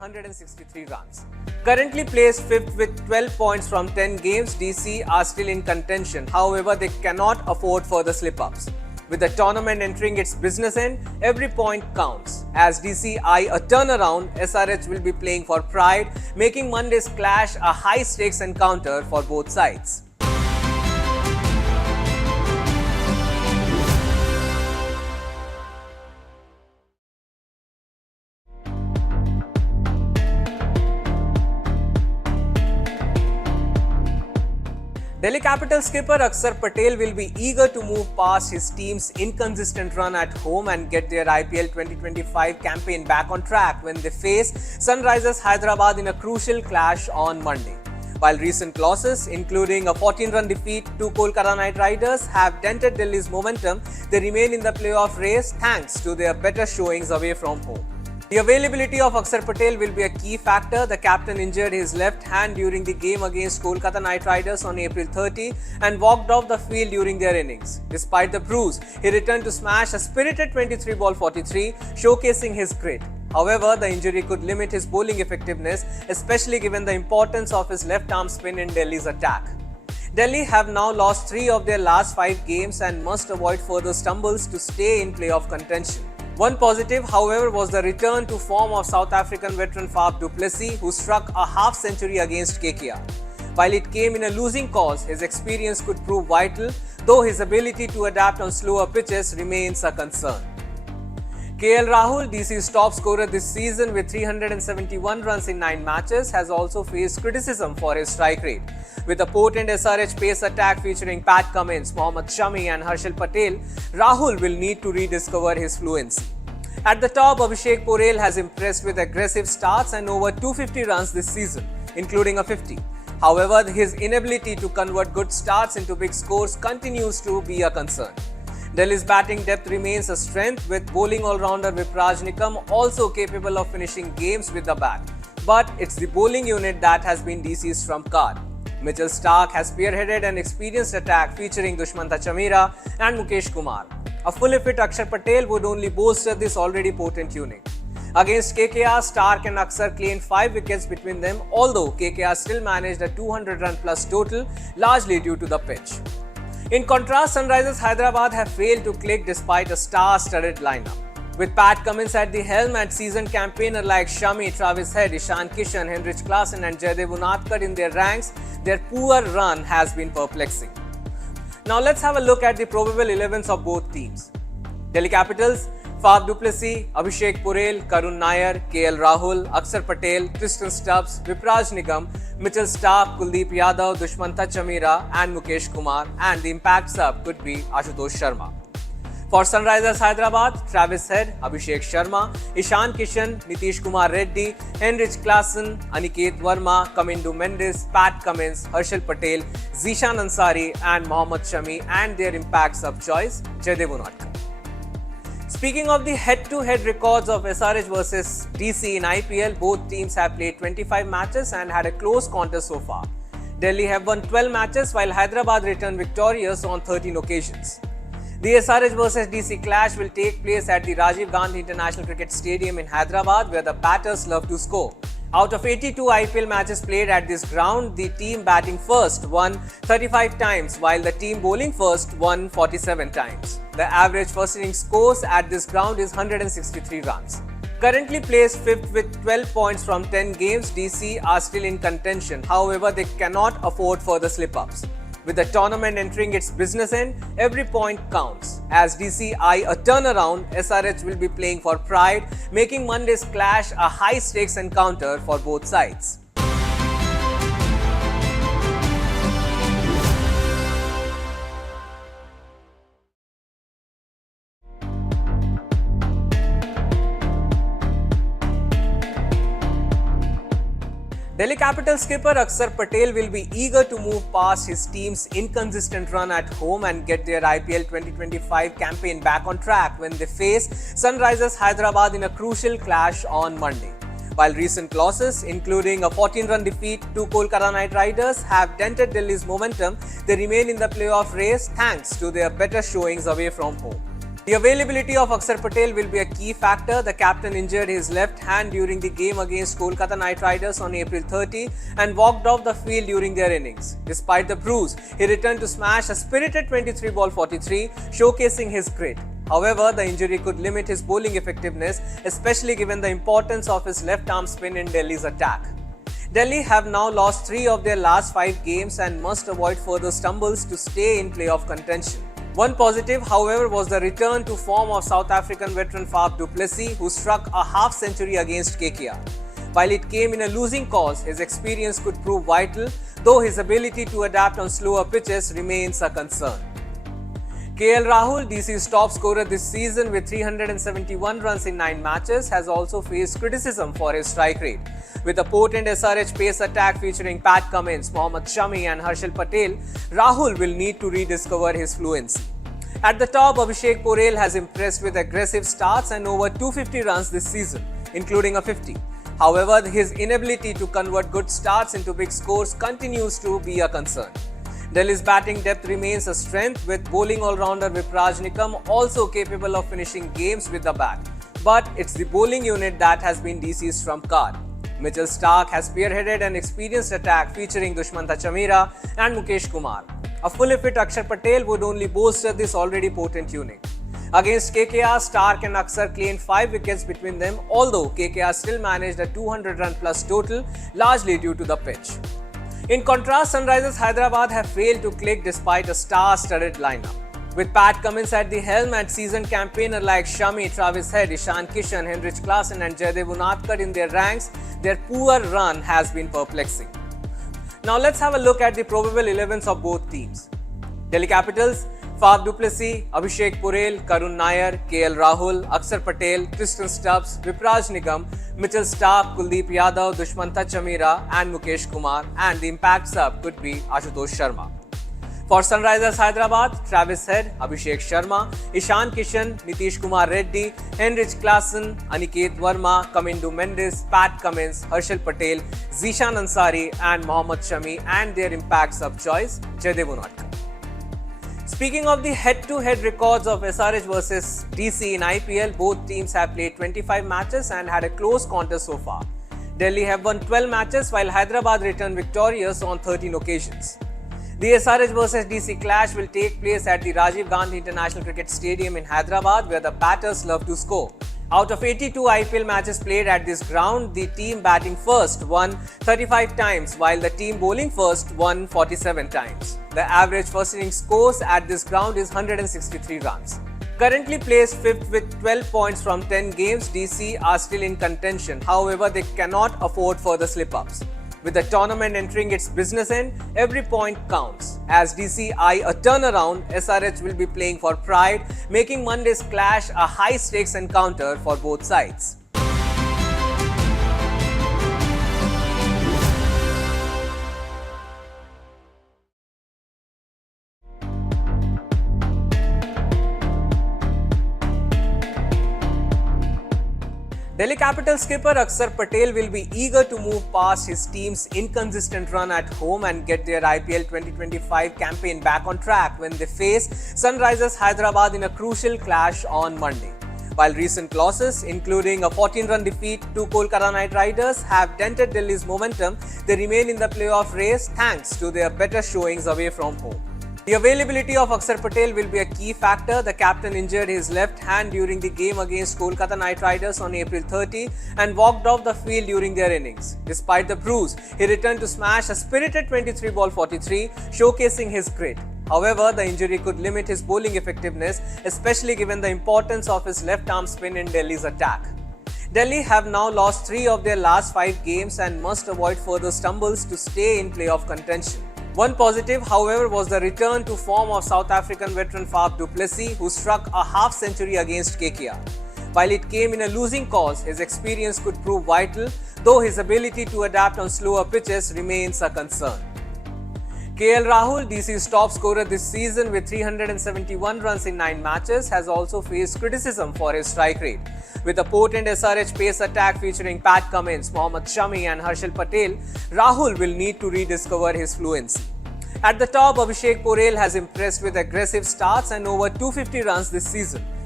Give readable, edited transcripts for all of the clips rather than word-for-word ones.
163 runs. Currently placed 5th with 12 points from 10 games, DC are still in contention. However, they cannot afford further slip-ups. With the tournament entering its business end, every point counts. As DC eye a turnaround, SRH will be playing for pride, making Monday's clash a high-stakes encounter for both sides. Delhi Capital skipper Axar Patel will be eager to move past his team's inconsistent run at home and get their IPL 2025 campaign back on track when they face Sunrisers Hyderabad in a crucial clash on Monday. While recent losses, including a 14-run defeat to Kolkata Knight Riders, have dented Delhi's momentum, they remain in the playoff race thanks to their better showings away from home. The availability of Axar Patel will be a key factor. The captain injured his left hand during the game against Kolkata Knight Riders on April 30 and walked off the field during their innings. Despite the bruise, he returned to smash a spirited 23-ball 43, showcasing his grit. However, the injury could limit his bowling effectiveness, especially given the importance of his left-arm spin in Delhi's attack. Delhi have now lost 3 of their last 5 games and must avoid further stumbles to stay in playoff contention. One positive, however, was the return to form of South African veteran Faf du Plessis, who struck a half-century against KKR. While it came in a losing cause, his experience could prove vital, though his ability to adapt on slower pitches remains a concern. Rahul, DC's top scorer this season with 371 runs in 9 matches, has also faced criticism for his strike rate. With a potent SRH pace attack featuring Pat Cummins, Mohammad Shami and Axar Patel, Rahul will need to rediscover his fluency. At the top, Abhishek Porel has impressed with aggressive starts and over 250 runs this season, including a 50. However, his inability to convert good starts into big scores continues to be a concern. Delhi's batting depth remains a strength, with bowling all-rounder Vipraj Nikam also capable of finishing games with the bat. But it's the bowling unit that has been DC's trump card. Mitchell Starc has spearheaded an experienced attack featuring Dushmantha Chameera and Mukesh Kumar. A fully fit Axar Patel would only bolster this already potent unit. Against KKR, Starc and Axar claimed 5 wickets between them, although KKR still managed a 200-run plus total, largely due to the pitch. In contrast, Sunrisers Hyderabad have failed to click despite a star-studded lineup. With Pat Cummins at the helm and seasoned campaigner like Shami, Travis Head, Ishan Kishan, Henrich Klaasen and Jaydev Unadkat in their ranks, their poor run has been perplexing. Now let's have a look at the probable 11s of both teams. Delhi Capitals, Faf du Plessis, Abhishek Porel, Karun Nair, Rahul, Axar Patel, Tristan Stubbs, Vipraj Nikam, Mitchell Starc, Kuldeep Yadav, Dushmantha Chameera and Mukesh Kumar, and the impact sub could be Ashutosh Sharma. For Sunrisers Hyderabad, Travis Head, Abhishek Sharma, Ishan Kishan, Nitish Kumar Reddy, Henrich Klaasen, Aniket Verma, Kamindu Mendes, Pat Cummins, Axar Patel, Zishan Ansari and Mohammad Shami, and their impact sub choice, Jaydev Unadkat. Speaking of the head-to-head records of SRH versus DC in IPL, both teams have played 25 matches and had a close contest so far. Delhi have won 12 matches while Hyderabad returned victorious on 13 occasions. The SRH versus DC clash will take place at the Rajiv Gandhi International Stadium in Hyderabad, where the batters love to score. Out of 82 IPL matches played at this ground, the team batting first won 35 times, while the team bowling first won 47 times. The average first innings scores at this ground is 163 runs. Currently placed 5th with 12 points from 10 games, DC are still in contention. However, they cannot afford further slip-ups. With the tournament entering its business end, every point counts. As DC eye a turnaround, SRH will be playing for pride, making Monday's clash a high-stakes encounter for both sides. Delhi Capital skipper Axar Patel will be eager to move past his team's inconsistent run at home and get their IPL 2025 campaign back on track when they face Sunrisers Hyderabad in a crucial clash on Monday. While recent losses, including a 14-run defeat to Kolkata Knight Riders, have dented Delhi's momentum, they remain in the playoff race thanks to their better showings away from home. The availability of Axar Patel will be a key factor. The captain injured his left hand during the game against Kolkata Knight Riders on April 30 and walked off the field during their innings. Despite the bruise, he returned to smash a spirited 23 ball 43, showcasing his grit. However, the injury could limit his bowling effectiveness, especially given the importance of his left arm spin in Delhi's attack. Delhi have now lost 3 of their last 5 games and must avoid further stumbles to stay in playoff contention. One positive, however, was the return to form of South African veteran Faf du Plessis, who struck a half-century against KKR. While it came in a losing cause, his experience could prove vital, though his ability to adapt on slower pitches remains a concern. Rahul, DC's top scorer this season with 371 runs in 9 matches, has also faced criticism for his strike rate. With a potent SRH pace attack featuring Pat Cummins, Mohammad Shami and Axar Patel, Rahul will need to rediscover his fluency. At the top, Abhishek Porel has impressed with aggressive starts and over 250 runs this season, including a 50. However, his inability to convert good starts into big scores continues to be a concern. Delhi's batting depth remains a strength, with bowling all-rounder Vipraj Nikam also capable of finishing games with the bat. But it's the bowling unit that has been DC's trump card. Mitchell Starc has spearheaded an experienced attack featuring Dushmantha Chameera and Mukesh Kumar. A fully fit Axar Patel would only bolster this already potent unit. Against KKR, Starc and Axar claimed 5 wickets between them, although KKR still managed a 200-run plus total, largely due to the pitch. In contrast, Sunrisers Hyderabad have failed to click despite a star-studded lineup. With Pat Cummins at the helm and seasoned campaigner like Shami, Travis Head, Ishan Kishan, Henrich Klaasen and Jaydev Unadkat in their ranks, their poor run has been perplexing. Now let's have a look at the probable 11s of both teams. Delhi Capitals, Faf du Plessis, Abhishek Porel, Karun Nair, Rahul, Axar Patel, Tristan Stubbs, Vipraj Nikam, Mitchell Starc, Kuldeep Yadav, Dushmantha Chameera and Mukesh Kumar, and the impact sub could be Ashutosh Sharma. For Sunrisers Hyderabad, Travis Head, Abhishek Sharma, Ishan Kishan, Nitish Kumar Reddy, Henrich Klaasen, Aniket Verma, Kamindu Mendes, Pat Cummins, Axar Patel, Zishan Ansari and Mohammad Shami, and their impact sub choice, Jaydev Unadkat. Speaking of the head-to-head records of SRH versus DC in IPL, both teams have played 25 matches and had a close contest so far. Delhi have won 12 matches while Hyderabad returned victorious on 13 occasions. The SRH versus DC clash will take place at the Rajiv Gandhi International Stadium in Hyderabad, where the batters love to score. Out of 82 IPL matches played at this ground, the team batting first won 35 times, while the team bowling first won 47 times. The average first innings scores at this ground is 163 runs. Currently placed 5th with 12 points from 10 games, DC are still in contention. However, they cannot afford further slip-ups. With the tournament entering its business end, every point counts. As DC eye a turnaround, SRH will be playing for pride, making Monday's clash a high-stakes encounter for both sides. Delhi Capitals skipper Axar Patel will be eager to move past his team's inconsistent run at home and get their IPL 2025 campaign back on track when they face Sunrisers Hyderabad in a crucial clash on Monday. While recent losses, including a 14-run defeat to Kolkata Knight Riders, have dented Delhi's momentum, they remain in the playoff race thanks to their better showings away from home. The availability of Axar Patel will be a key factor. The captain injured his left hand during the game against Kolkata Knight Riders on April 30 and walked off the field during their innings. Despite the bruise, he returned to smash a spirited 23 ball 43, showcasing his grit. However, the injury could limit his bowling effectiveness, especially given the importance of his left arm spin in Delhi's attack. Delhi have now lost 3 of their last 5 games and must avoid further stumbles to stay in playoff contention. One positive, however, was the return to form of South African veteran Faf du Plessis, who struck a half-century against KKR. While it came in a losing cause, his experience could prove vital, though his ability to adapt on slower pitches remains a concern. Rahul, DC's top scorer this season with 371 runs in 9 matches, has also faced criticism for his strike rate. With a potent SRH pace attack featuring Pat Cummins, Mohammad Shami and Axar Patel, Rahul will need to rediscover his fluency. At the top, Abhishek Porel has impressed with aggressive starts and over 250 runs this season,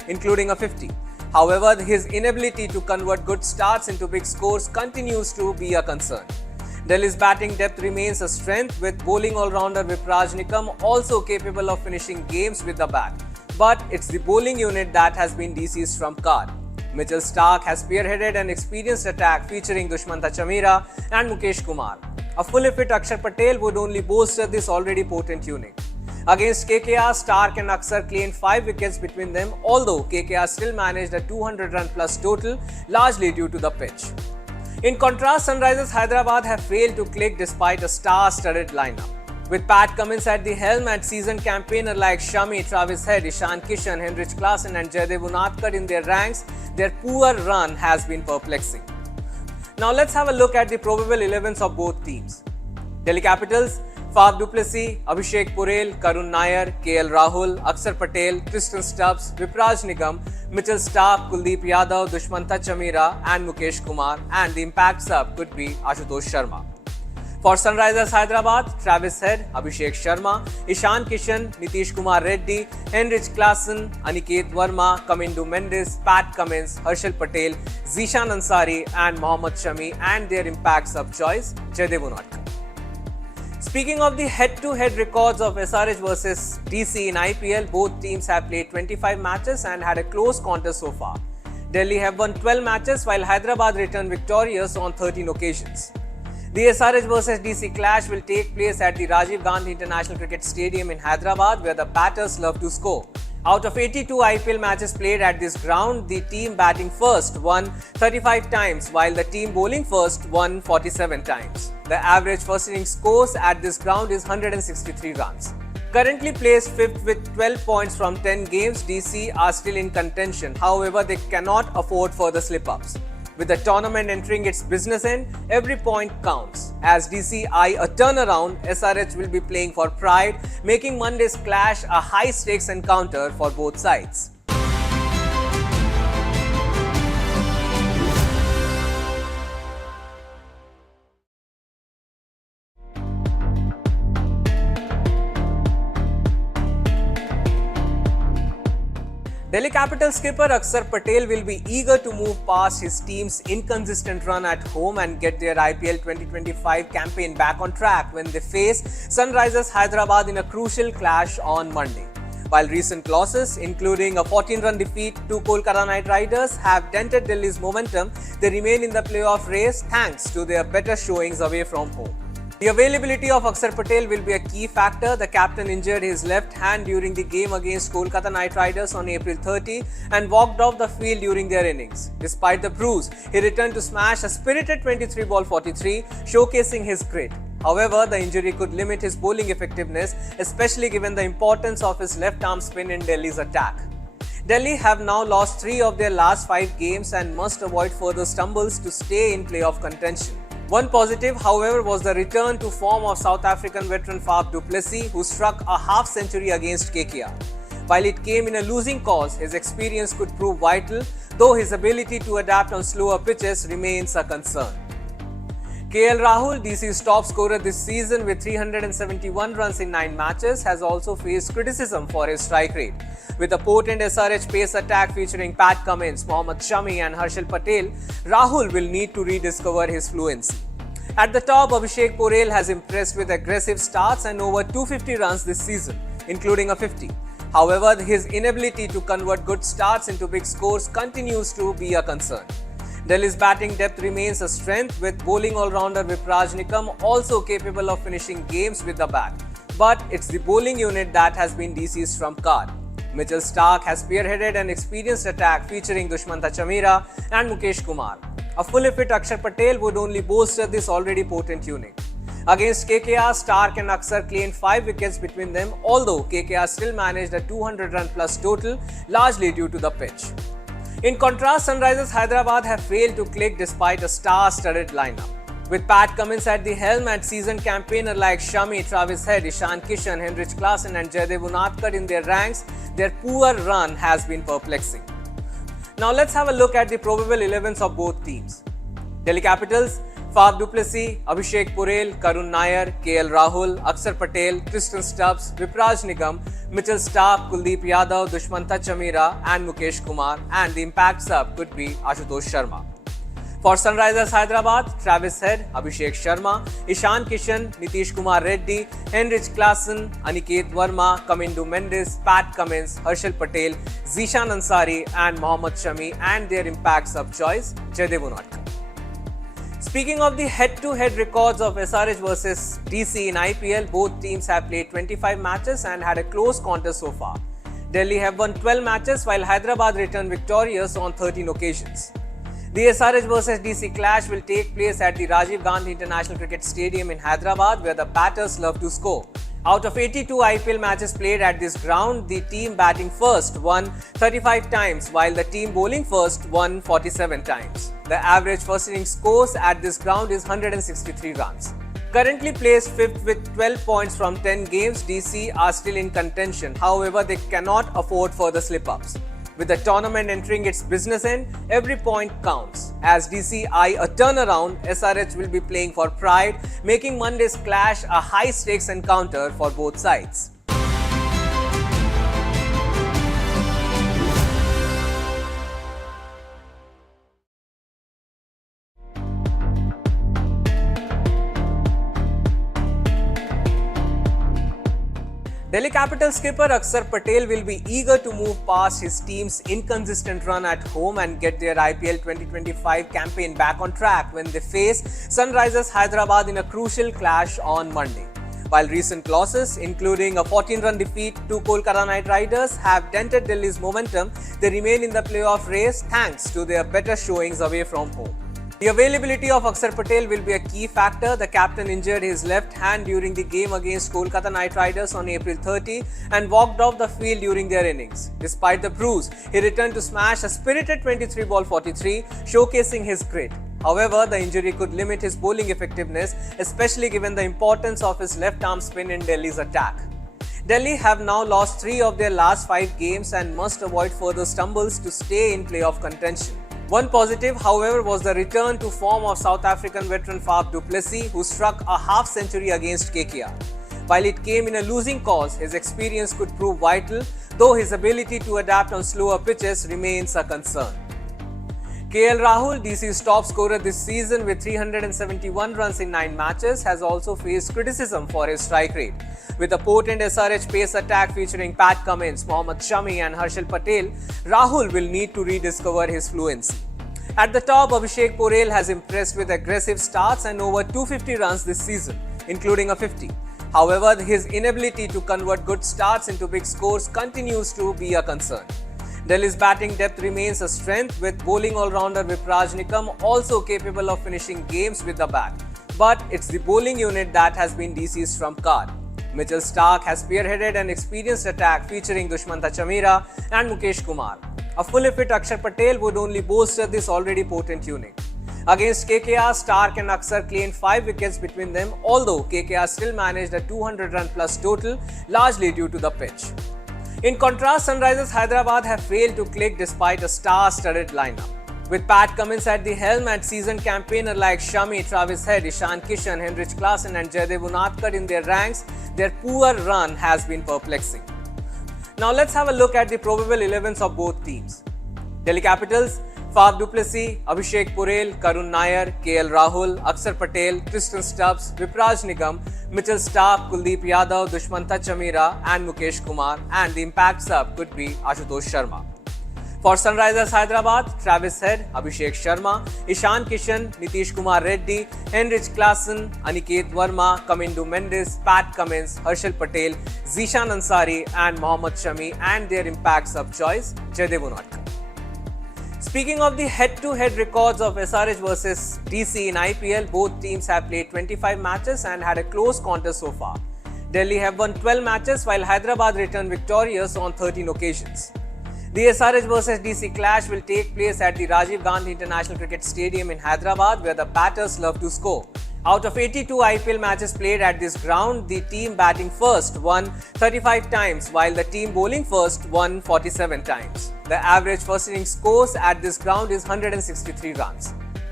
including a 50. However, his inability to convert good starts into big scores continues to be a concern. Delhi's batting depth remains a strength, with bowling all-rounder Vipraj Nikam also capable of finishing games with the bat. But it's the bowling unit that has been DC's trump card. Mitchell Starc has spearheaded an experienced attack featuring Dushmantha Chameera and Mukesh Kumar. A fully fit Axar Patel would only bolster this already potent unit. Against KKR, Starc and Axar claimed 5 wickets between them, although KKR still managed a 200-run plus total, largely due to the pitch. In contrast, Sunrisers Hyderabad have failed to click despite a star-studded lineup. With Pat Cummins at the helm and seasoned campaigner like Shami, Travis Head, Ishan Kishan, Henrich Klaasen and Jaydev Unadkat in their ranks, their poor run has been perplexing. Now let's have a look at the probable 11s of both teams. Delhi Capitals, Faf du Plessis, Abhishek Porel, Karun Nair, KL Rahul, Axar Patel, Tristan Stubbs, Vipraj Nikam, Mitchell Starc, Kuldeep Yadav, Dushmantha Chameera and Mukesh Kumar, and the impact sub could be Ashutosh Sharma. For Sunrisers Hyderabad, Travis Head, Abhishek Sharma, Ishan Kishan, Nitish Kumar Reddy, Henrich Klaasen, Aniket Verma, Kamindu Mendes, Pat Cummins, Harshal Patel, Zishan Ansari and Mohammad Shami, and their impact sub choice, Jaydev Unadkat. Speaking of the head-to-head records of SRH versus DC in IPL, both teams have played 25 matches and had a close contest so far. Delhi have won 12 matches while Hyderabad returned victorious on 13 occasions. The SRH versus DC clash will take place at the Rajiv Gandhi International Stadium in Hyderabad, where the batters love to score. Out of 82 IPL matches played at this ground, the team batting first won 35 times, while the team bowling first won 47 times. The average first innings scores at this ground is 163 runs. Currently placed 5th with 12 points from 10 games, DC are still in contention. However, they cannot afford further slip-ups. With the tournament entering its business end, every point counts. As DC eye a turnaround, SRH will be playing for pride, making Monday's clash a high-stakes encounter for both sides. Delhi Capitals skipper Axar Patel will be eager to move past his team's inconsistent run at home and get their IPL 2025 campaign back on track when they face Sunrisers Hyderabad in a crucial clash on Monday. While recent losses, including a 14-run defeat to Kolkata Knight Riders, have dented Delhi's momentum, they remain in the playoff race thanks to their better showings away from home. The availability of Axar Patel will be a key factor. The captain injured his left hand during the game against Kolkata Knight Riders on April 30 and walked off the field during their innings. Despite the bruise, he returned to smash a spirited 23-ball 43, showcasing his grit. However, the injury could limit his bowling effectiveness, especially given the importance of his left-arm spin in Delhi's attack. Delhi have now lost 3 of their last 5 games and must avoid further stumbles to stay in playoff contention. One positive, however, was the return to form of South African veteran Faf du Plessis, who struck a half-century against KKR. While it came in a losing cause, his experience could prove vital, though his ability to adapt on slower pitches remains a concern. KL Rahul, DC's top scorer this season with 371 runs in 9 matches, has also faced criticism for his strike rate. With a potent SRH pace attack featuring Pat Cummins, Mohammad Shami and Harshal Patel, Rahul will need to rediscover his fluency. At the top, Abhishek Porel has impressed with aggressive starts and over 250 runs this season, including a 50. However, his inability to convert good starts into big scores continues to be a concern. Delhi's batting depth remains a strength, with bowling all-rounder Vipraj Nikam also capable of finishing games with the bat. But it's the bowling unit that has been DC's trump card. Mitchell Starc has spearheaded an experienced attack featuring Dushmantha Chameera and Mukesh Kumar. A fully fit Axar Patel would only bolster this already potent unit. Against KKR, Starc and Axar claimed 5 wickets between them, although KKR still managed a 200-run plus total, largely due to the pitch. In contrast, Sunrisers Hyderabad have failed to click despite a star-studded lineup. With Pat Cummins at the helm and seasoned campaigner like Shami, Travis Head, Ishan Kishan, Henrich Klaasen and Jaydev Unadkat in their ranks, their poor run has been perplexing. Now let's have a look at the probable 11s of both teams. Delhi Capitals, Faf du Plessis, Abhishek Purel, Karun Nair, KL Rahul, Axar Patel, Tristan Stubbs, Vipraj Nigam, Mitchell Stark, Kuldeep Yadav, Dushmantha Chamira and Mukesh Kumar, and the impact sub could be Ashutosh Sharma. For Sunrisers Hyderabad, Travis Head, Abhishek Sharma, Ishan Kishan, Nitish Kumar Reddy, Henrich Klassen, Aniket Verma, Kamindu Mendes, Pat Cummins, Harshal Patel, Zishan Ansari and Mohammad Shami, and their impact sub choice, Jaydev Unatkar. Speaking of the head-to-head records of SRH versus DC in IPL, both teams have played 25 matches and had a close contest so far. Delhi have won 12 matches while Hyderabad returned victorious on 13 occasions. The SRH versus DC clash will take place at the Rajiv Gandhi International Stadium in Hyderabad, where the batters love to score. Out of 82 IPL matches played at this ground, the team batting first won 35 times while the team bowling first won 47 times. The average first innings scores at this ground is 163 runs. Currently placed 5th with 12 points from 10 games, DC are still in contention. However, they cannot afford further slip-ups. With the tournament entering its business end, every point counts. As DC eye a turnaround, SRH will be playing for pride, making Monday's clash a high-stakes encounter for both sides. Delhi Capitals skipper Axar Patel will be eager to move past his team's inconsistent run at home and get their IPL 2025 campaign back on track when they face Sunrisers Hyderabad in a crucial clash on Monday. While recent losses, including a 14-run defeat to Kolkata Knight Riders, have dented Delhi's momentum, they remain in the playoff race thanks to their better showings away from home. The availability of Axar Patel will be a key factor. The captain injured his left hand during the game against Kolkata Knight Riders on April 30 and walked off the field during their innings. Despite the bruise, he returned to smash a spirited 23-ball 43, showcasing his grit. However, the injury could limit his bowling effectiveness, especially given the importance of his left-arm spin in Delhi's attack. Delhi have now lost 3 of their last 5 games and must avoid further stumbles to stay in playoff contention. One positive, however, was the return to form of South African veteran Faf du Plessis, who struck a half-century against KKR. While it came in a losing cause, his experience could prove vital, though his ability to adapt on slower pitches remains a concern. KL Rahul, DC's top scorer this season with 371 runs in 9 matches, has also faced criticism for his strike rate. With a potent SRH pace attack featuring Pat Cummins, Mohammad Shami and Harshal Patel, Rahul will need to rediscover his fluency. At the top, Abhishek Purel has impressed with aggressive starts and over 250 runs this season, including a 50. However, his inability to convert good starts into big scores continues to be a concern. Delhi's batting depth remains a strength, with bowling all-rounder Vipraj Nigam also capable of finishing games with the bat. But it's the bowling unit that has been DC's trump card. Mitchell Stark has spearheaded an experienced attack featuring Dushmantha Chamira and Mukesh Kumar. A fully fit Axar Patel would only bolster this already potent unit. Against KKR, Stark and Axar claimed 5 wickets between them, although KKR still managed a 200-run plus total, largely due to the pitch. In contrast, Sunrisers Hyderabad have failed to click despite a star-studded lineup. With Pat Cummins at the helm and seasoned campaigner like Shami, Travis Head, Ishan Kishan, Henrich Klassen and Jaydev Unatkar in their ranks, their poor run has been perplexing. Now let's have a look at the probable 11s of both teams. Delhi Capitals, Faf du Plessis, Abhishek Purel, Karun Nair, KL Rahul, Axar Patel, Tristan Stubbs, Vipraj Nigam, Mitchell Stark, Kuldeep Yadav, Dushmantha Chamira and Mukesh Kumar, and the impact sub could be Ashutosh Sharma. For Sunrisers Hyderabad, Travis Head, Abhishek Sharma, Ishan Kishan, Nitish Kumar Reddy, Henrich Klassen, Aniket Verma, Kamindu Mendes, Pat Cummins, Harshal Patel, Zishan Ansari and Mohammad Shami, and their impact sub choice, Jaydev Unatkar. Speaking of the head-to-head records of SRH versus DC in IPL, both teams have played 25 matches and had a close contest so far. Delhi have won 12 matches while Hyderabad returned victorious on 13 occasions. The SRH versus DC clash will take place at the Rajiv Gandhi International Stadium in Hyderabad, where the batters love to score. Out of 82 IPL matches played at this ground, the team batting first won 35 times while the team bowling first won 47 times. The average first innings scores at this ground is 163 runs.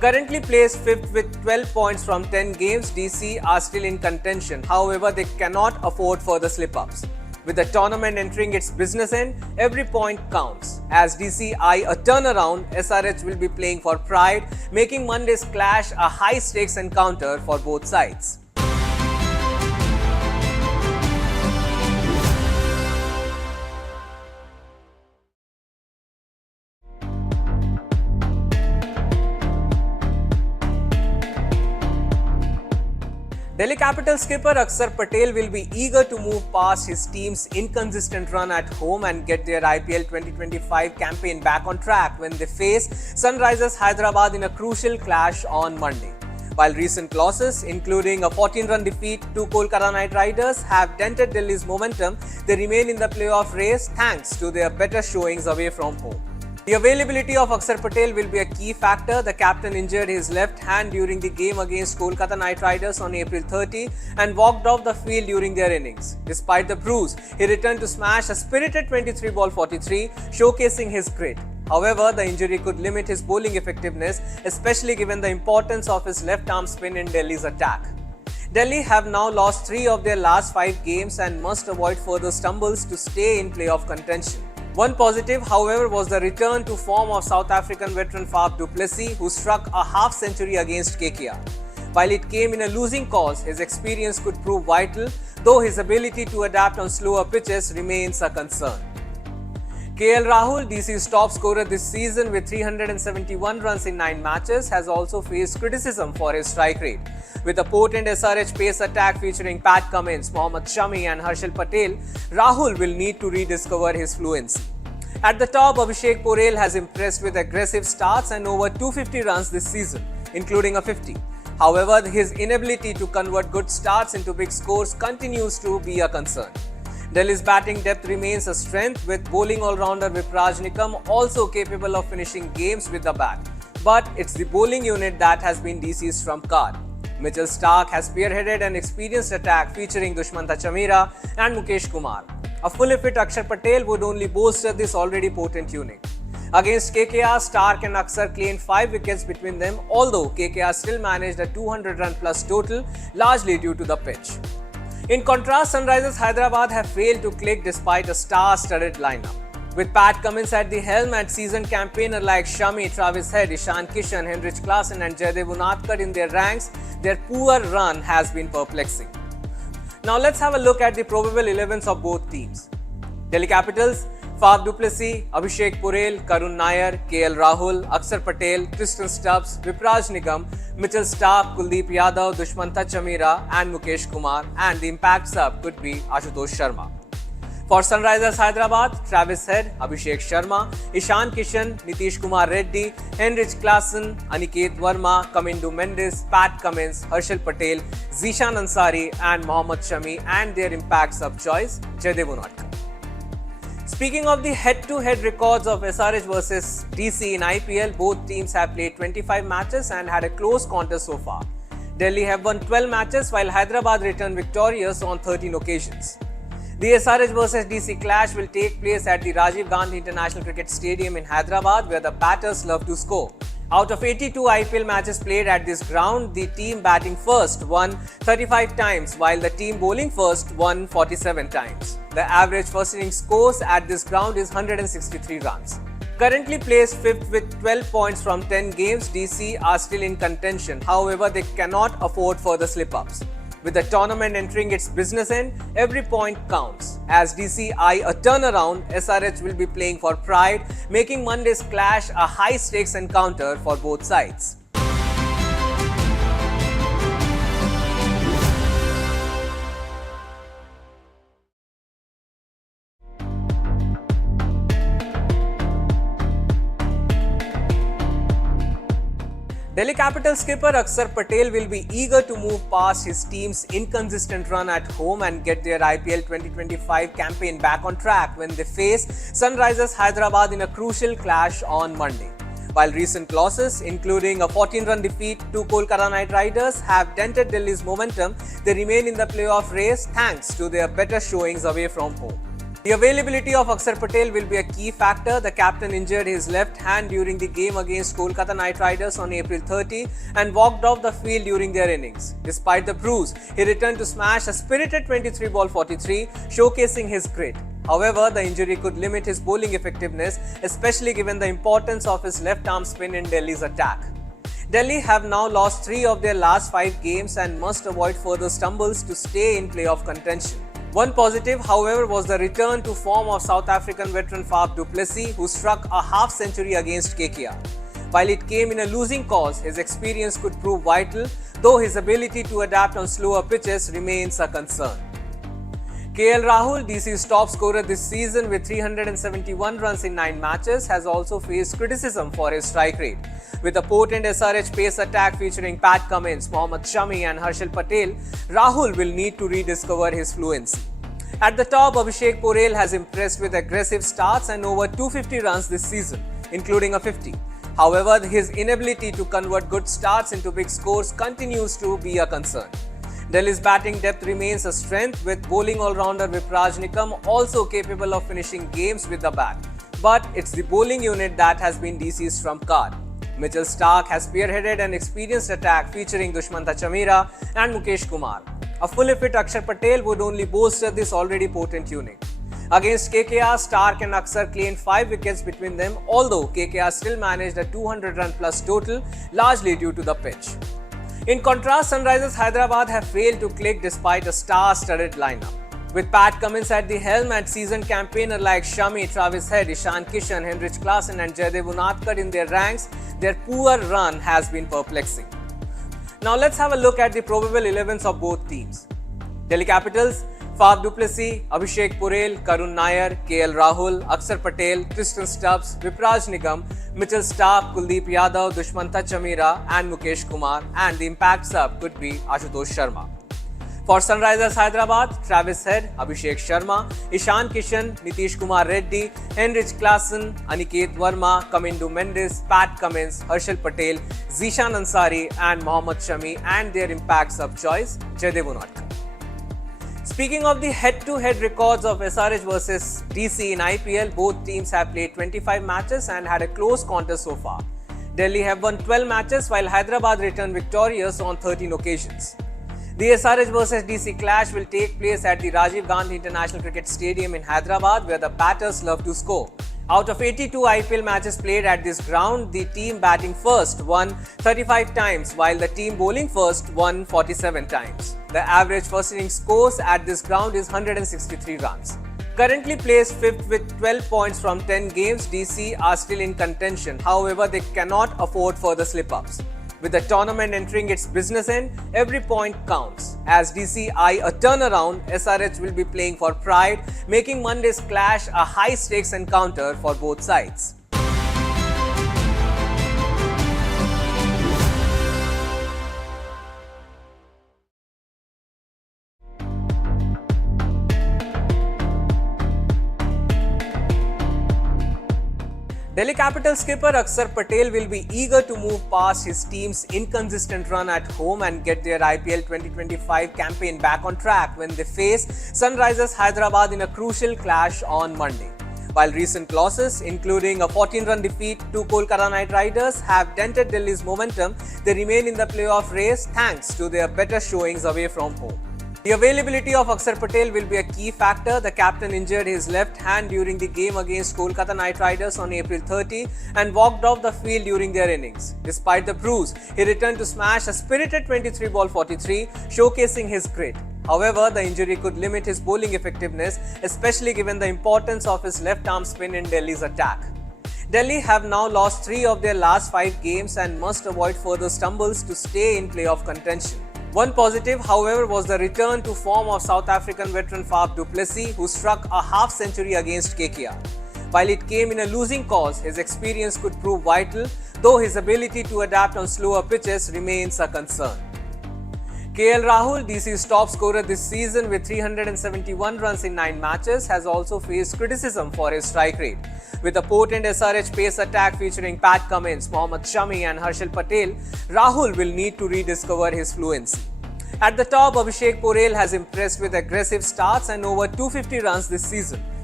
Currently placed 5th with 12 points from 10 games, DC are still in contention. However, they cannot afford further slip-ups. With the tournament entering its business end, every point counts. As DC eye a turnaround, SRH will be playing for pride, making Monday's clash a high-stakes encounter for both sides. Delhi Capital skipper Axar Patel will be eager to move past his team's inconsistent run at home and get their IPL 2025 campaign back on track when they face Sunrisers Hyderabad in a crucial clash on Monday. While recent losses, including a 14-run defeat to Kolkata Knight Riders, have dented Delhi's momentum, they remain in the playoff race thanks to their better showings away from home. The availability of Axar Patel will be a key factor. The captain injured his left hand during the game against Kolkata Knight Riders on April 30 and walked off the field during their innings. Despite the bruise, he returned to smash a spirited 23-ball 43, showcasing his grit. However, the injury could limit his bowling effectiveness, especially given the importance of his left-arm spin in Delhi's attack. Delhi have now lost 3 of their last 5 games and must avoid further stumbles to stay in playoff contention. One positive, however, was the return to form of South African veteran Faf du Plessis, who struck a half-century against KKR. While it came in a losing cause, his experience could prove vital, though his ability to adapt on slower pitches remains a concern. Rahul, DC's top scorer this season with 371 runs in 9 matches, has also faced criticism for his strike rate. With a potent SRH pace attack featuring Pat Cummins, Mohammad Shami and Axar Patel, Rahul will need to rediscover his fluency. At the top, Abhishek Porel has impressed with aggressive starts and over 250 runs this season, including a 50. However, his inability to convert good starts into big scores continues to be a concern. Delhi's batting depth remains a strength, with bowling all-rounder Vipraj Nikam also capable of finishing games with the bat. But it's the bowling unit that has been DC's trump card. Mitchell Starc has spearheaded an experienced attack featuring Dushmantha Chameera and Mukesh Kumar. A fully fit Axar Patel would only bolster this already potent unit. Against KKR, Starc and Axar claimed 5 wickets between them, although KKR still managed a 200-run plus total, largely due to the pitch. In contrast, Sunrisers Hyderabad have failed to click despite a star-studded lineup. With Pat Cummins at the helm and seasoned campaigner like Shami, Travis Head, Ishan Kishan, Henrich Klaasen and Jaydev Unadkat in their ranks, their poor run has been perplexing. Now let's have a look at the probable 11s of both teams. Delhi Capitals, Faf du Plessis, Abhishek Porel, Karun Nair, Rahul, Axar Patel, Tristan Stubbs, Vipraj Nikam, Mitchell Starc, Kuldeep Yadav, Dushmantha Chameera and Mukesh Kumar, and the impact sub could be Ashutosh Sharma. For Sunrisers Hyderabad, Travis Head, Abhishek Sharma, Ishan Kishan, Nitish Kumar Reddy, Henrich Klaasen, Aniket Verma, Kamindu Mendes, Pat Cummins, Axar Patel, Zishan Ansari and Mohammad Shami, and their impact sub choice, Jaydev Unadkat. Speaking of the head-to-head records of SRH versus DC in IPL, both teams have played 25 matches and had a close contest so far. Delhi have won 12 matches while Hyderabad returned victorious on 13 occasions. The SRH versus DC clash will take place at the Rajiv Gandhi International Stadium in Hyderabad, where the batters love to score. Out of 82 IPL matches played at this ground, the team batting first won 35 times, while the team bowling first won 47 times. The average first innings scores at this ground is 163 runs. Currently placed 5th with 12 points from 10 games, DC are still in contention. However, they cannot afford further slip-ups. With the tournament entering its business end, every point counts. As DC eye a turnaround, SRH will be playing for pride, making Monday's clash a high-stakes encounter for both sides. Delhi Capital skipper Axar Patel will be eager to move past his team's inconsistent run at home and get their IPL 2025 campaign back on track when they face Sunrisers Hyderabad in a crucial clash on Monday. While recent losses, including a 14-run defeat to Kolkata Knight Riders, have dented Delhi's momentum, they remain in the playoff race thanks to their better showings away from home. The availability of Axar Patel will be a key factor. The captain injured his left hand during the game against Kolkata Knight Riders on April 30 and walked off the field during their innings. Despite the bruise, he returned to smash a spirited 23 ball 43, showcasing his grit. However, the injury could limit his bowling effectiveness, especially given the importance of his left arm spin in Delhi's attack. Delhi have now lost 3 of their last 5 games and must avoid further stumbles to stay in playoff contention. One positive, however, was the return to form of South African veteran Faf du Plessis, who struck a half-century against KKR. While it came in a losing cause, his experience could prove vital, though his ability to adapt on slower pitches remains a concern. Rahul, DC's top scorer this season with 371 runs in 9 matches, has also faced criticism for his strike rate. With a potent SRH pace attack featuring Pat Cummins, Mohammad Shami and Axar Patel, Rahul will need to rediscover his fluency. At the top, Abhishek Porel has impressed with aggressive starts and over 250 runs this season, including a 50. However, his inability to convert good starts into big scores continues to be a concern. Delhi's batting depth remains a strength, with bowling all-rounder Vipraj Nikam also capable of finishing games with the bat. But it's the bowling unit that has been DC's trump card. Mitchell Starc has spearheaded an experienced attack featuring Dushmantha Chameera and Mukesh Kumar. A fully fit Axar Patel would only bolster this already potent unit. Against KKR, Starc and Axar claimed 5 wickets between them, although KKR still managed a 200-run plus total, largely due to the pitch. In contrast, Sunrisers Hyderabad have failed to click despite a star-studded lineup. With Pat Cummins at the helm and seasoned campaigner like Shami, Travis Head, Ishan Kishan, Henrich Klaasen and Jaydev Unadkat in their ranks, their poor run has been perplexing. Now let's have a look at the probable 11s of both teams. Delhi Capitals, Faf du Plessis, Abhishek Porel, Karun Nair, Rahul, Axar Patel, Tristan Stubbs, Vipraj Nikam, Mitchell Starc, Kuldeep Yadav, Dushmantha Chameera and Mukesh Kumar, and the impact sub could be Ashutosh Sharma. For Sunrisers Hyderabad, Travis Head, Abhishek Sharma, Ishan Kishan, Nitish Kumar Reddy, Henrich Klaasen, Aniket Verma, Kamindu Mendes, Pat Cummins, Axar Patel, Zishan Ansari and Mohammad Shami, and their impact sub choice, Jaydev Unadkat. Speaking of the head-to-head records of SRH versus DC in IPL, both teams have played 25 matches and had a close contest so far. Delhi have won 12 matches while Hyderabad returned victorious on 13 occasions. The SRH vs DC clash will take place at the Rajiv Gandhi International Stadium in Hyderabad, where the batters love to score. Out of 82 IPL matches played at this ground, the team batting first won 35 times, while the team bowling first won 47 times. The average first inning scores at this ground is 163 runs. Currently placed 5th with 12 points from 10 games, DC are still in contention. However, they cannot afford further slip-ups. With the tournament entering its business end, every point counts. As DC eye a turnaround, SRH will be playing for pride, making Monday's clash a high-stakes encounter for both sides. Delhi Capitals skipper Axar Patel will be eager to move past his team's inconsistent run at home and get their IPL 2025 campaign back on track when they face Sunrisers Hyderabad in a crucial clash on Monday. While recent losses, including a 14-run defeat to Kolkata Knight Riders, have dented Delhi's momentum, they remain in the playoff race thanks to their better showings away from home. The availability of Axar Patel will be a key factor. The captain injured his left hand during the game against Kolkata Knight Riders on April 30 and walked off the field during their innings. Despite the bruise, he returned to smash a spirited 23 ball 43, showcasing his grit. However, the injury could limit his bowling effectiveness, especially given the importance of his left arm spin in Delhi's attack. Delhi have now lost 3 of their last 5 games and must avoid further stumbles to stay in playoff contention. One positive, however, was the return to form of South African veteran Faf du Plessis, who struck a half-century against KKR. While it came in a losing cause, his experience could prove vital, though his ability to adapt on slower pitches remains a concern. Rahul, DC's top scorer this season with 371 runs in 9 matches, has also faced criticism for his strike rate. With a potent SRH pace attack featuring Pat Cummins, Mohammad Shami and Axar Patel, Rahul will need to rediscover his fluency. At the top, Abhishek Porel has impressed with aggressive starts and over 250 runs this season,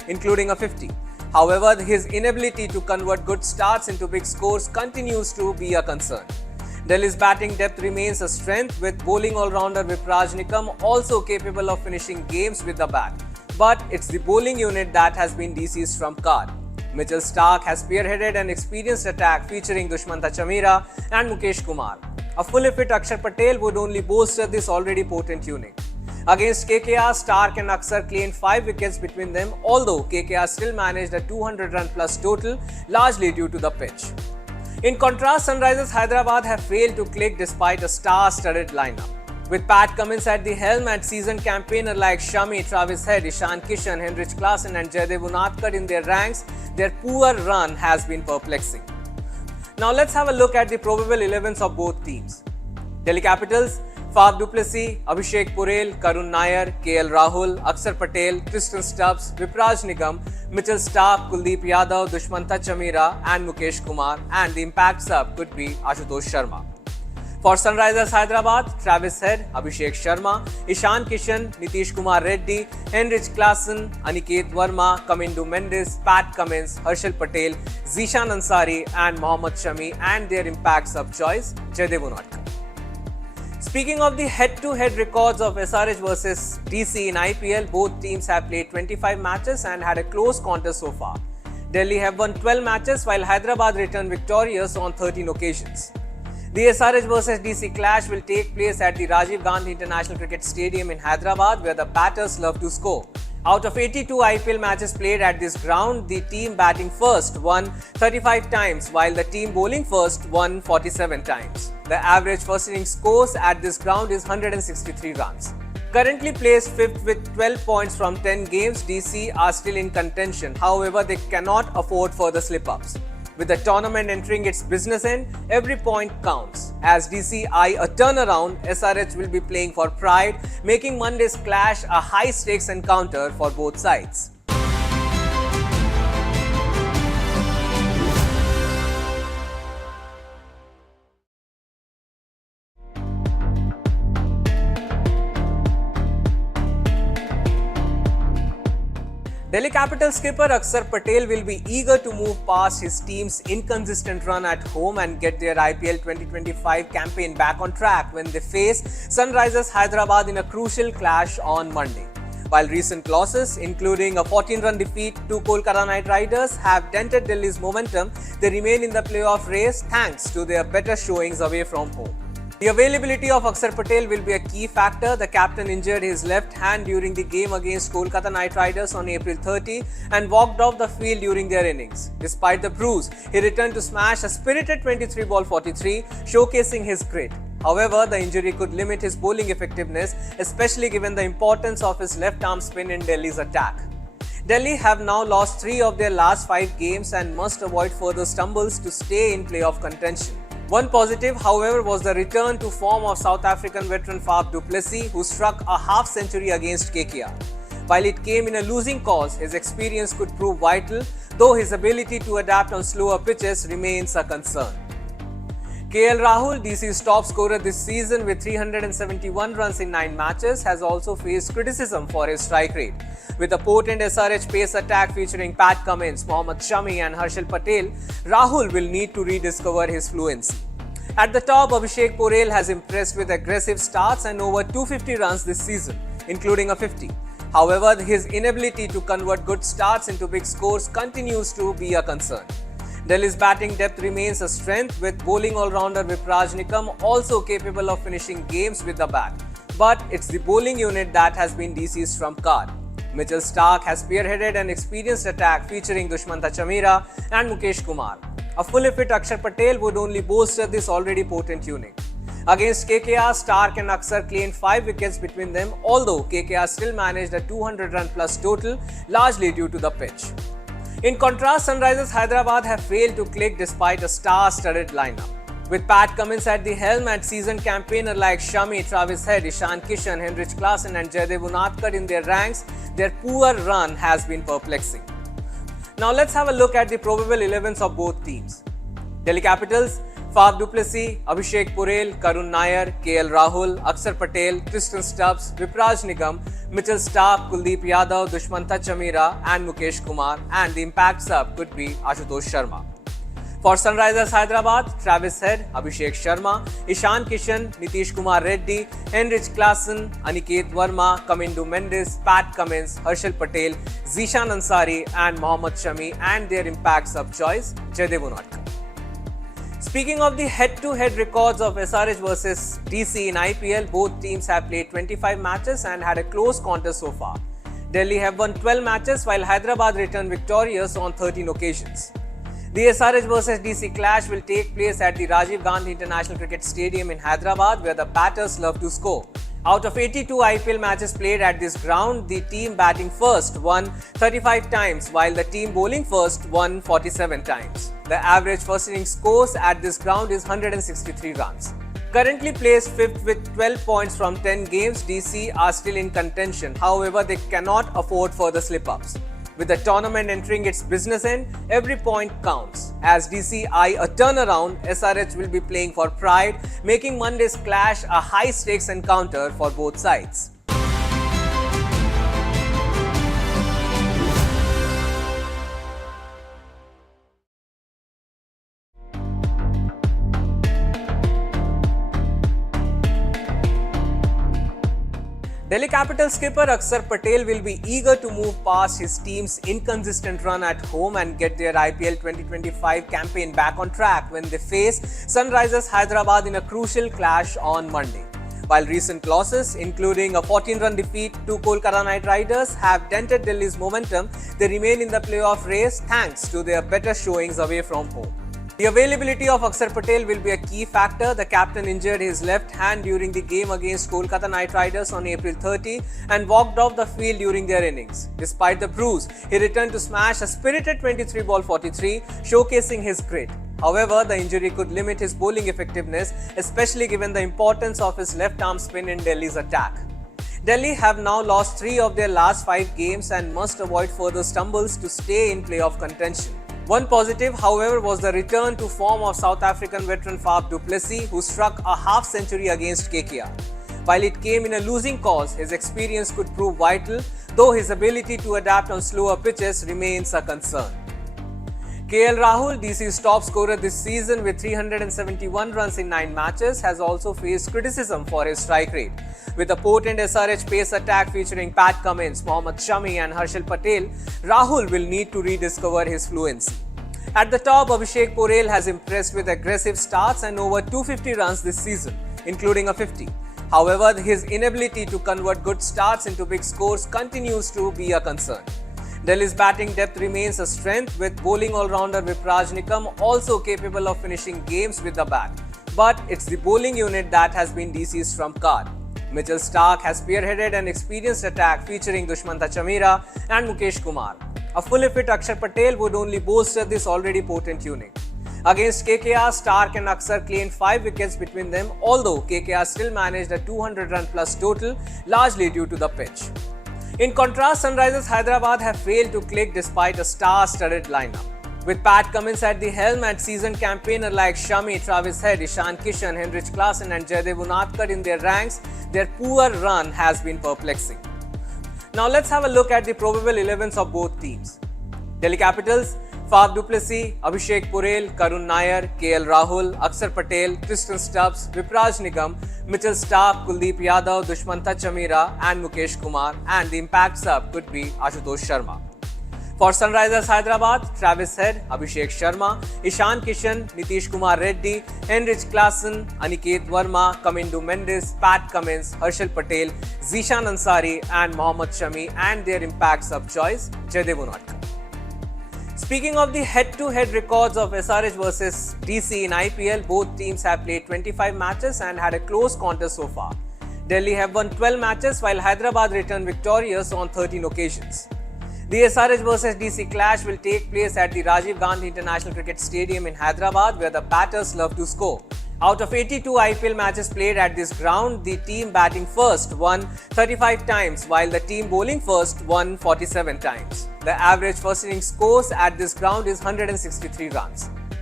including a 50. However, his inability to convert good starts into big scores continues to be a concern. Delhi's batting depth remains a strength, with bowling all-rounder Vipraj Nikam also capable of finishing games with the bat. But it's the bowling unit that has been DC's trump card. Mitchell Starc has spearheaded an experienced attack featuring Dushmantha Chameera and Mukesh Kumar. A fully fit Axar Patel would only bolster this already potent unit. Against KKR, Starc and Axar claimed 5 wickets between them, although KKR still managed a 200-run plus total, largely due to the pitch. In contrast, Sunrisers Hyderabad have failed to click despite a star-studded lineup. With Pat Cummins at the helm and seasoned campaigner like Shami, Travis Head, Ishan Kishan, Henrich Klaasen and Jaydev Unadkat in their ranks, their poor run has been perplexing. Now let's have a look at the probable 11s of both teams. Delhi Capitals, Faf du Plessis, Abhishek Porel, Karun Nair, KL Rahul, Axar Patel, Tristan Stubbs, Vipraj Nikam, Mitchell Starc, Kuldeep Yadav, Dushmantha Chameera and Mukesh Kumar, and the impact sub could be Ashutosh Sharma. For Sunrisers Hyderabad, Travis Head, Abhishek Sharma, Ishan Kishan, Nitish Kumar Reddy, Henrich Klaasen, Aniket Verma, Kamindu Mendes, Pat Cummins, Harshal Patel, Zishan Ansari and Mohammad Shami, and their impact sub choice, Jaydev Unadkat. Speaking of the head-to-head records of SRH versus DC in IPL, both teams have played 25 matches and had a close contest so far. Delhi have won 12 matches while Hyderabad returned victorious on 13 occasions. The SRH vs DC clash will take place at the Rajiv Gandhi International Stadium in Hyderabad, where the batters love to score. Out of 82 IPL matches played at this ground, the team batting first won 35 times, while the team bowling first won 47 times. The average first innings scores at this ground is 163 runs. Currently placed 5th with 12 points from 10 games, DC are still in contention. However, they cannot afford further slip-ups. With the tournament entering its business end, every point counts. As DC eye a turnaround, SRH will be playing for pride, making Monday's clash a high-stakes encounter for both sides. Delhi Capitals skipper Axar Patel will be eager to move past his team's inconsistent run at home and get their IPL 2025 campaign back on track when they face Sunrisers Hyderabad in a crucial clash on Monday. While recent losses, including a 14-run defeat to Kolkata Knight Riders, have dented Delhi's momentum, they remain in the playoff race thanks to their better showings away from home. The availability of Axar Patel will be a key factor. The captain injured his left hand during the game against Kolkata Knight Riders on April 30 and walked off the field during their innings. Despite the bruise, he returned to smash a spirited 23-ball 43, showcasing his grit. However, the injury could limit his bowling effectiveness, especially given the importance of his left-arm spin in Delhi's attack. Delhi have now lost 3 of their last 5 games and must avoid further stumbles to stay in playoff contention. One positive, however, was the return to form of South African veteran Faf du Plessis, who struck a half-century against KKR. While it came in a losing cause, his experience could prove vital, though his ability to adapt on slower pitches remains a concern. KL Rahul, DC's top scorer this season with 371 runs in 9 matches, has also faced criticism for his strike rate. With a potent SRH pace attack featuring Pat Cummins, Mohammad Shami and Harshal Patel, Rahul will need to rediscover his fluency. At the top, Abhishek Porel has impressed with aggressive starts and over 250 runs this season, including a 50. However, his inability to convert good starts into big scores continues to be a concern. Delhi's batting depth remains a strength, with bowling all-rounder Vipraj Nikam also capable of finishing games with the bat. But it's the bowling unit that has been DC's trump card. Mitchell Starc has spearheaded an experienced attack featuring Dushmantha Chameera and Mukesh Kumar. A fully fit Axar Patel would only bolster this already potent unit. Against KKR, Starc and Axar claimed 5 wickets between them, although KKR still managed a 200-run plus total, largely due to the pitch. In contrast, Sunrisers Hyderabad have failed to click despite a star-studded lineup. With Pat Cummins at the helm and seasoned campaigner like Shami, Travis Head, Ishan Kishan, Henrich Klaasen and Jaydev Unadkat in their ranks, their poor run has been perplexing. Now let's have a look at the probable 11s of both teams. Delhi Capitals, Faf du Plessis, Abhishek Porel, Karun Nair, KL Rahul, Axar Patel, Tristan Stubbs, Vipraj Nigam, Mitchell Starc, Kuldeep Yadav, Dushmantha Chamira and Mukesh Kumar, and the impact sub could be Ashutosh Sharma. For Sunrisers Hyderabad, Travis Head, Abhishek Sharma, Ishan Kishan, Nitish Kumar Reddy, Henrich Klassen, Aniket Verma, Kamindu Mendes, Pat Cummins, Harshal Patel, Zishan Ansari and Mohammad Shami, and their impact sub choice, Jaydev Unatkar. Speaking of the head-to-head records of SRH versus DC in IPL, both teams have played 25 matches and had a close contest so far. Delhi have won 12 matches while Hyderabad returned victorious on 13 occasions. The SRH vs DC clash will take place at the Rajiv Gandhi International Stadium in Hyderabad, where the batters love to score. Out of 82 IPL matches played at this ground, the team batting first won 35 times while the team bowling first won 47 times. The average first inning scores at this ground is 163 runs. Currently placed 5th with 12 points from 10 games, DC are still in contention. However, they cannot afford further slip-ups. With the tournament entering its business end, every point counts. As DC eye a turnaround, SRH will be playing for pride, making Monday's clash a high-stakes encounter for both sides. Delhi Capitals skipper Axar Patel will be eager to move past his team's inconsistent run at home and get their IPL 2025 campaign back on track when they face Sunrisers Hyderabad in a crucial clash on Monday. While recent losses, including a 14-run defeat to Kolkata Knight Riders, have dented Delhi's momentum, they remain in the playoff race thanks to their better showings away from home. The availability of Axar Patel will be a key factor. The captain injured his left hand during the game against Kolkata Knight Riders on April 30 and walked off the field during their innings. Despite the bruise, he returned to smash a spirited 23-ball 43, showcasing his grit. However, the injury could limit his bowling effectiveness, especially given the importance of his left-arm spin in Delhi's attack. Delhi have now lost 3 of their last 5 games and must avoid further stumbles to stay in playoff contention. One positive, however, was the return to form of South African veteran Faf du Plessis, who struck a half-century against KKR. While it came in a losing cause, his experience could prove vital, though his ability to adapt on slower pitches remains a concern. KL Rahul, DC's top scorer this season with 371 runs in 9 matches, has also faced criticism for his strike rate. With a potent SRH pace attack featuring Pat Cummins, Mohammad Shami and Harshal Patel, Rahul will need to rediscover his fluency. At the top, Abhishek Porel has impressed with aggressive starts and over 250 runs this season, including a 50. However, his inability to convert good starts into big scores continues to be a concern. Delhi's batting depth remains a strength, with bowling all-rounder Vipraj Nigam also capable of finishing games with the bat. But it's the bowling unit that has been DC's trump card. Mitchell Starc has spearheaded an experienced attack featuring Dushmantha Chamira and Mukesh Kumar. A fully fit Axar Patel would only bolster this already potent unit. Against KKR, Starc and Axar claimed 5 wickets between them, although KKR still managed a 200-run plus total, largely due to the pitch. In contrast, Sunrisers Hyderabad have failed to click despite a star-studded lineup. With Pat Cummins at the helm and seasoned campaigner like Shami, Travis Head, Ishan Kishan, Henrich Klassen and Jaydev Unatkar in their ranks, their poor run has been perplexing. Now let's have a look at the probable 11s of both teams. Delhi Capitals, Faf du Plessis, Abhishek Porel, Karun Nair, KL Rahul, Axar Patel, Tristan Stubbs, Vipraj Nigam, Mitchell Starc, Kuldeep Yadav, Dushmantha Chamira and Mukesh Kumar, and the impact sub could be Ashutosh Sharma. For Sunrisers Hyderabad, Travis Head, Abhishek Sharma, Ishan Kishan, Nitish Kumar Reddy, Henrich Klassen, Aniket Verma, Kamindu Mendes, Pat Cummins, Harshal Patel, Zishan Ansari and Mohammad Shami, and their impact sub choice, Jaydev Unatkar. Speaking of the head-to-head records of SRH vs DC in IPL, both teams have played 25 matches and had a close contest so far. Delhi have won 12 matches while Hyderabad returned victorious on 13 occasions. The SRH vs DC clash will take place at the Rajiv Gandhi International Stadium in Hyderabad, where the batters love to score. Out of 82 IPL matches played at this ground, the team batting first won 35 times while the team bowling first won 47 times. The average first inning scores at this ground is 163 runs.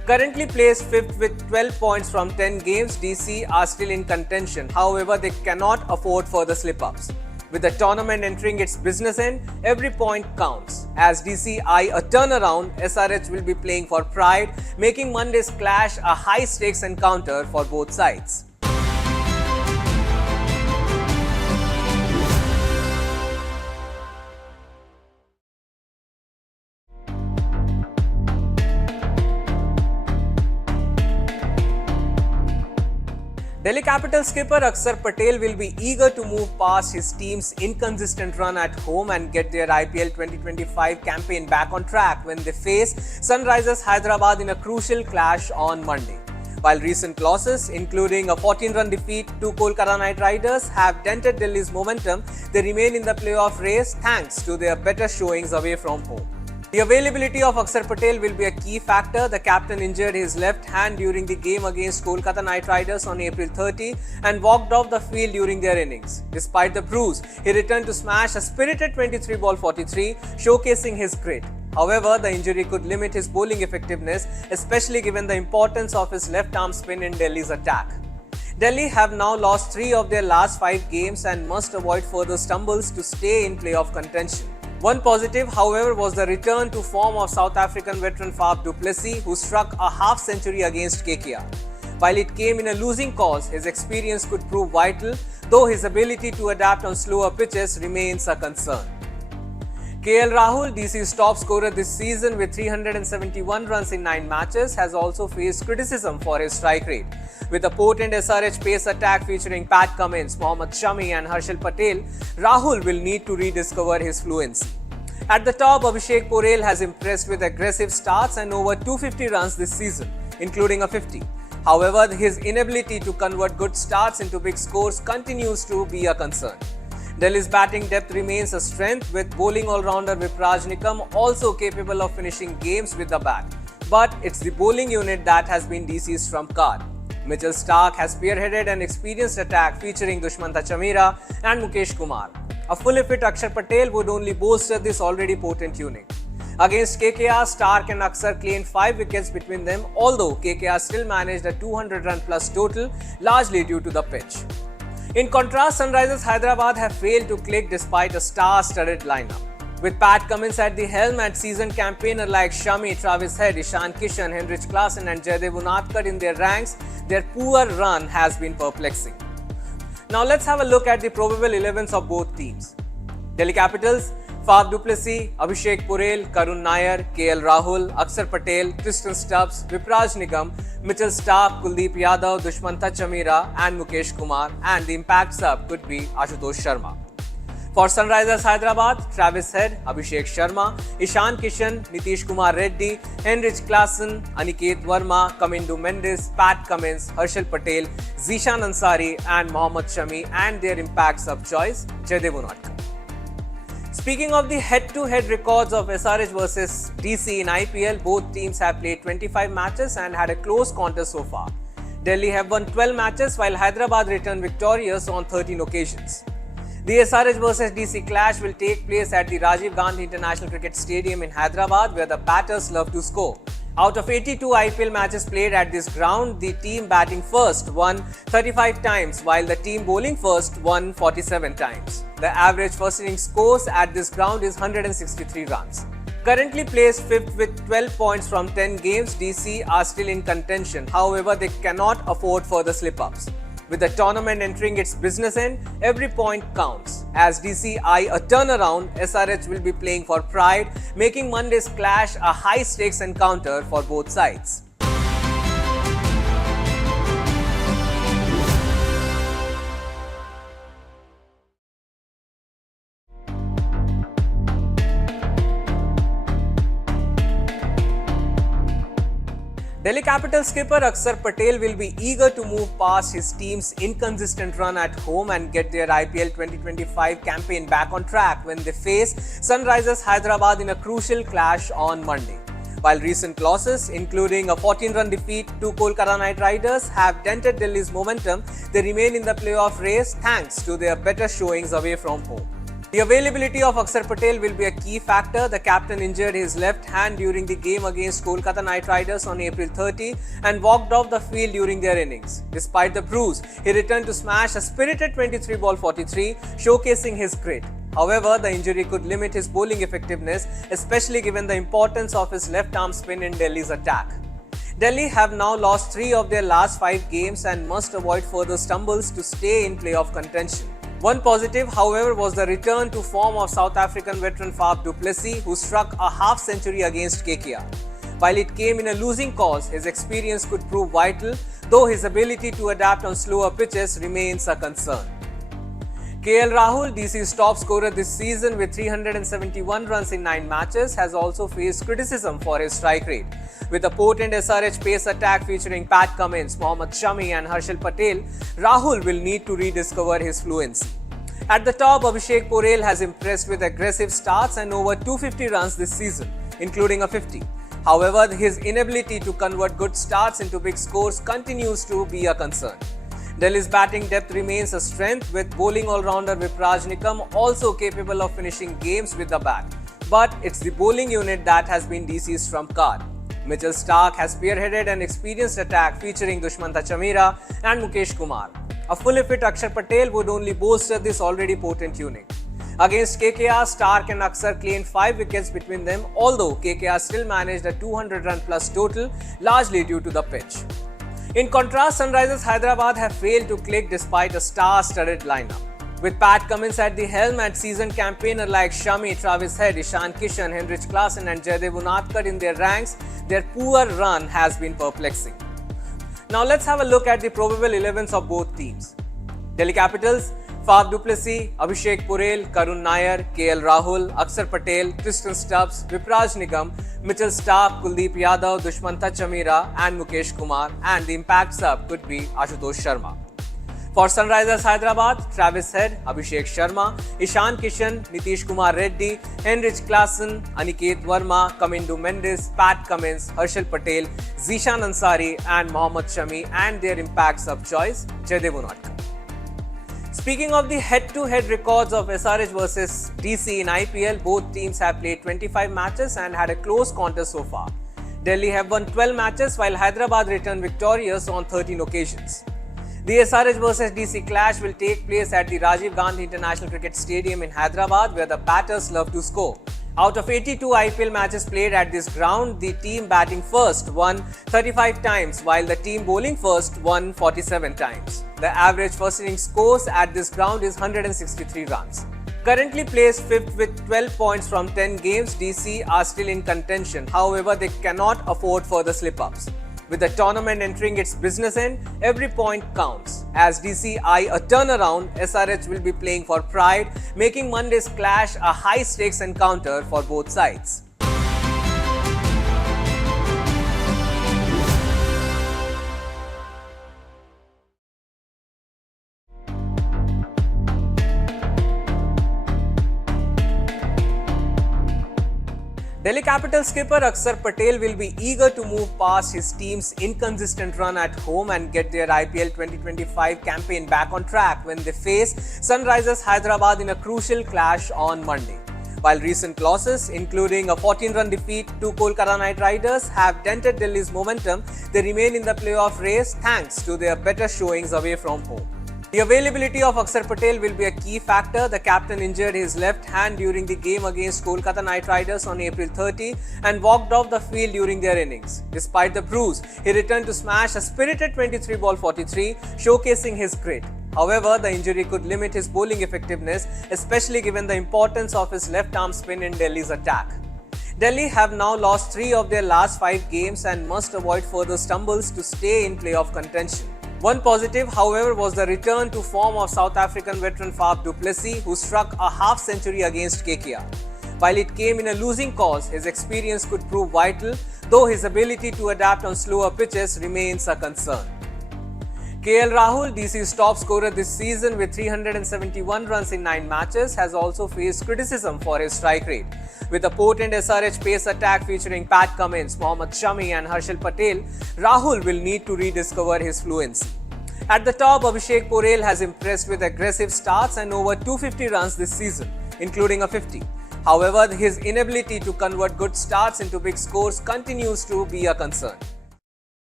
Currently placed 5th with 12 points from 10 games, DC are still in contention. However, they cannot afford further slip-ups. With the tournament entering its business end, every point counts. As DC eye a turnaround, SRH will be playing for pride, making Monday's clash a high-stakes encounter for both sides. Delhi Capital skipper Axar Patel will be eager to move past his team's inconsistent run at home and get their IPL 2025 campaign back on track when they face Sunrisers Hyderabad in a crucial clash on Monday. While recent losses, including a 14-run defeat to Kolkata Knight Riders, have dented Delhi's momentum, they remain in the playoff race thanks to their better showings away from home. The availability of Axar Patel will be a key factor. The captain injured his left hand during the game against Kolkata Knight Riders on April 30 and walked off the field during their innings. Despite the bruise, he returned to smash a spirited 23-ball 43, showcasing his grit. However, the injury could limit his bowling effectiveness, especially given the importance of his left-arm spin in Delhi's attack. Delhi have now lost 3 of their last 5 games and must avoid further stumbles to stay in playoff contention. One positive, however, was the return to form of South African veteran Faf du Plessis, who struck a half-century against KKR. While it came in a losing cause, his experience could prove vital, though his ability to adapt on slower pitches remains a concern. Rahul, DC's top scorer this season with 371 runs in 9 matches, has also faced criticism for his strike rate. With a potent SRH pace attack featuring Pat Cummins, Mohammad Shami and Axar Patel, Rahul will need to rediscover his fluency. At the top, Abhishek Porel has impressed with aggressive starts and over 250 runs this season, including a 50. However, his inability to convert good starts into big scores continues to be a concern. Delhi's batting depth remains a strength, with bowling all-rounder Vipraj Nikam also capable of finishing games with the bat. But it's the bowling unit that has been DC's trump card. Mitchell Starc has spearheaded an experienced attack featuring Dushmantha Chameera and Mukesh Kumar. A fully fit Axar Patel would only bolster this already potent unit. Against KKR, Starc and Axar claimed 5 wickets between them, although KKR still managed a 200-run plus total, largely due to the pitch. In contrast, Sunrisers Hyderabad have failed to click despite a star-studded lineup. With Pat Cummins at the helm and seasoned campaigner like Shami, Travis Head, Ishan Kishan, Henrich Klaasen and Jaydev Unadkat in their ranks, their poor run has been perplexing. Now let's have a look at the probable 11s of both teams. Delhi Capitals, Faf du Plessis, Abhishek Porel, Karun Nair, Rahul, Axar Patel, Tristan Stubbs, Vipraj Nikam, Mitchell Starc, Kuldeep Yadav, Dushmantha Chameera and Mukesh Kumar, and the impact sub could be Ashutosh Sharma. For Sunrisers Hyderabad, Travis Head, Abhishek Sharma, Ishan Kishan, Nitish Kumar Reddy, Henrich Klaasen, Aniket Verma, Kamindu Mendes, Pat Cummins, Axar Patel, Zishan Ansari and Mohammad Shami, and their impact sub choice, Jaydev Unadkat. Speaking of the head-to-head records of SRH versus DC in IPL, both teams have played 25 matches and had a close contest so far. Delhi have won 12 matches while Hyderabad returned victorious on 13 occasions. The SRH versus DC clash will take place at the Rajiv Gandhi International Stadium in Hyderabad, where the batters love to score. Out of 82 IPL matches played at this ground, the team batting first won 35 times, while the team bowling first won 47 times. The average first innings scores at this ground is 163 runs. Currently placed 5th with 12 points from 10 games, DC are still in contention. However, they cannot afford further slip-ups. With the tournament entering its business end, every point counts. As DC eye a turnaround, SRH will be playing for pride, making Monday's clash a high-stakes encounter for both sides. Delhi Capital skipper Axar Patel will be eager to move past his team's inconsistent run at home and get their IPL 2025 campaign back on track when they face Sunrisers Hyderabad in a crucial clash on Monday. While recent losses, including a 14-run defeat to Kolkata Knight Riders, have dented Delhi's momentum, they remain in the playoff race thanks to their better showings away from home. The The availability of Axar Patel will be a key factor. The captain injured his left hand during the game against Kolkata Knight Riders on April 30 and walked off the field during their innings. Despite the bruise, he returned to smash a spirited 23 ball 43, showcasing his grit. However, the injury could limit his bowling effectiveness, especially given the importance of his left arm spin in Delhi's attack. Delhi have now lost 3 of their last 5 games and must avoid further stumbles to stay in playoff contention. One positive, however, was the return to form of South African veteran Faf du Plessis, who struck a half-century against KKR. While it came in a losing cause, his experience could prove vital, though his ability to adapt on slower pitches remains a concern. Rahul, DC's top scorer this season with 371 runs in 9 matches, has also faced criticism for his strike rate. With a potent SRH pace attack featuring Pat Cummins, Mohammad Shami and Axar Patel, Rahul will need to rediscover his fluency. At the top, Abhishek Porel has impressed with aggressive starts and over 250 runs this season, including a 50. However, his inability to convert good starts into big scores continues to be a concern. Delhi's batting depth remains a strength, with bowling all-rounder Vipraj Nikam also capable of finishing games with the bat. But it's the bowling unit that has been DC's trump card. Mitchell Starc has spearheaded an experienced attack featuring Dushmantha Chameera and Mukesh Kumar. A fully fit Axar Patel would only bolster this already potent unit. Against KKR, Starc and Axar claimed 5 wickets between them, although KKR still managed a 200-run plus total, largely due to the pitch. In contrast, Sunrisers Hyderabad have failed to click despite a star-studded lineup. With Pat Cummins at the helm and seasoned campaigner like Shami, Travis Head, Ishan Kishan, Henrich Klaasen and Jaydev Unadkat in their ranks, their poor run has been perplexing. Now let's have a look at the probable 11s of both teams. Delhi Capitals, Faf du Plessis, Abhishek Porel, Karun Nair, Rahul, Axar Patel, Tristan Stubbs, Vipraj Nikam, Mitchell Starc, Kuldeep Yadav, Dushmantha Chameera and Mukesh Kumar, and the impact sub could be Ashutosh Sharma. For Sunrisers Hyderabad, Travis Head, Abhishek Sharma, Ishan Kishan, Nitish Kumar Reddy, Henrich Klaasen, Aniket Verma, Kamindu Mendes, Pat Cummins, Axar Patel, Zishan Ansari and Mohammad Shami, and their impact sub choice, Jaydev Unadkat. Speaking of the head-to-head records of SRH versus DC in IPL, both teams have played 25 matches and had a close contest so far. Delhi have won 12 matches while Hyderabad returned victorious on 13 occasions. The SRH vs DC clash will take place at the Rajiv Gandhi International Stadium in Hyderabad, where the batters love to score. Out of 82 IPL matches played at this ground, the team batting first won 35 times, while the team bowling first won 47 times. The average first innings scores at this ground is 163 runs. Currently placed 5th with 12 points from 10 games, DC are still in contention. However, they cannot afford further slip-ups. With the tournament entering its business end, every point counts. As DC eye a turnaround, SRH will be playing for pride, making Monday's clash a high-stakes encounter for both sides. Delhi Capitals skipper Axar Patel will be eager to move past his team's inconsistent run at home and get their IPL 2025 campaign back on track when they face Sunrisers Hyderabad in a crucial clash on Monday. While recent losses, including a 14-run defeat to Kolkata Knight Riders, have dented Delhi's momentum, they remain in the playoff race thanks to their better showings away from home. The availability of Axar Patel will be a key factor. The captain injured his left hand during the game against Kolkata Knight Riders on April 30 and walked off the field during their innings. Despite the bruise, he returned to smash a spirited 23 ball 43, showcasing his grit. However, the injury could limit his bowling effectiveness, especially given the importance of his left arm spin in Delhi's attack. Delhi have now lost 3 of their last 5 games and must avoid further stumbles to stay in playoff contention. One positive, however, was the return to form of South African veteran Faf du Plessis, who struck a half-century against KKR. While it came in a losing cause, his experience could prove vital, though his ability to adapt on slower pitches remains a concern. Rahul, DC's top scorer this season with 371 runs in 9 matches, has also faced criticism for his strike rate. With a potent SRH pace attack featuring Pat Cummins, Mohammad Shami and Axar Patel, Rahul will need to rediscover his fluency. At the top, Abhishek Porel has impressed with aggressive starts and over 250 runs this season, including a 50. However, his inability to convert good starts into big scores continues to be a concern.